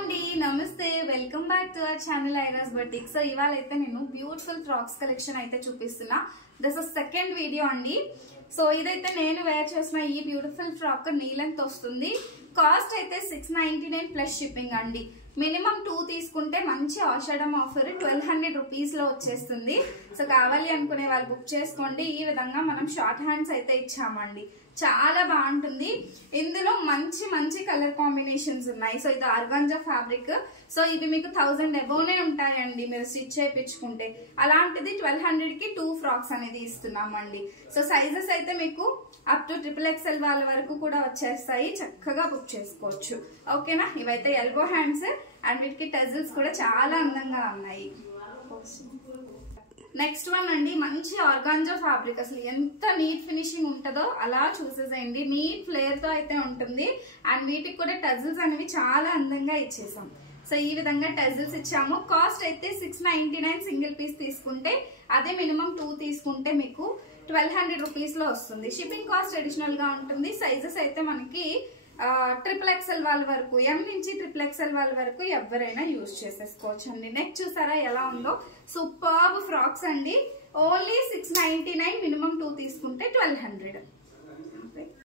అండి నమస్తే welcome back to our channel Airas boutique. So ఇవాళ అయితే నేను బ్యూటిఫుల్ ఫ్రాక్స్ కలెక్షన్ అయితే చూపిస్తున్నా. దిస్ ఇస్ సెకండ్ వీడియో అండి. సో ఇదైతే నేను వేర్ చేసిన ఈ బ్యూటిఫుల్ ఫ్రాక్ నీ లెంత్ వస్తుంది. కాస్ట్ అయితే 699 ప్లస్ షిప్పింగ్ అండి. మినిమం 2 తీసుకుంటే మంచి ఆషాఢం ఆఫర్ 1200 రూపీస్ లో వచ్చేస్తుంది. సో కావాలి అనుకునే వాళ్ళు బుక్ చేసుకోండి. ఈ విధంగా మనం షార్ట్ హ్యాండ్స్ అయితే ఇచ్చామండి. చాలా బాగుంటుంది. ఇందులో మంచి మంచి కలర్ కాంబినేషన్స్ ఉన్నాయి. సో ఇది ఆర్గాంజా ఫ్యాబ్రిక్. సో ఇవి మీకు 1000 అబోనే ఉంటాయండి మీరు స్టిచ్ చేయించుకుంటే. అలాంటిది 1200 కి 2 ఫ్రాక్స్ అనేది ఇస్తున్నామండి. సో సైజెస్ అయితే మీకు అప్ టు XXL వాళ్ళ వరకు కూడా వచ్చేస్తాయి. చక్కగా బుక్ చేసుకోవచ్చు. ఓకేనా? ఇవైతే ఎల్బో హ్యాండ్స్ అండ్ వీటికి టజిల్స్ కూడా చాలా అందంగా ఉన్నాయి. నెక్స్ట్ వన్ అండి, మంచి ఆర్గాంజా ఫ్యాబ్రిక్. అసలు ఎంత నీట్ ఫినిషింగ్ ఉంటుందో అలా చూసేసేయండి. నీట్ ఫ్లేర్ తో అయితే ఉంటుంది. అండ్ వీటికి కూడా టజిల్స్ అనేవి చాలా అందంగా ఇచ్చేసాం. సో ఈ విధంగా టజిల్స్ ఇచ్చాము. కాస్ట్ అయితే 699 సింగిల్ పీస్ తీసుకుంటే, అదే మినిమం 2 తీసుకుంటే మీకు 1200 రూపీస్ లో వస్తుంది. షిప్పింగ్ కాస్ట్ అడిషనల్ గా ఉంటుంది. సైజెస్ అయితే మనకి XXL వాళ్ళ వరకు, M నుంచి XXL వాళ్ళ వరకు ఎవరైనా యూజ్ చేసేసుకోవచ్చు అండి. నెక్ చూసారా ఎలా ఉందో? సూపర్బ్ ఫ్రాక్స్ అండి. ఓన్లీ 699, మినిమం 2 తీసుకుంటే 1200.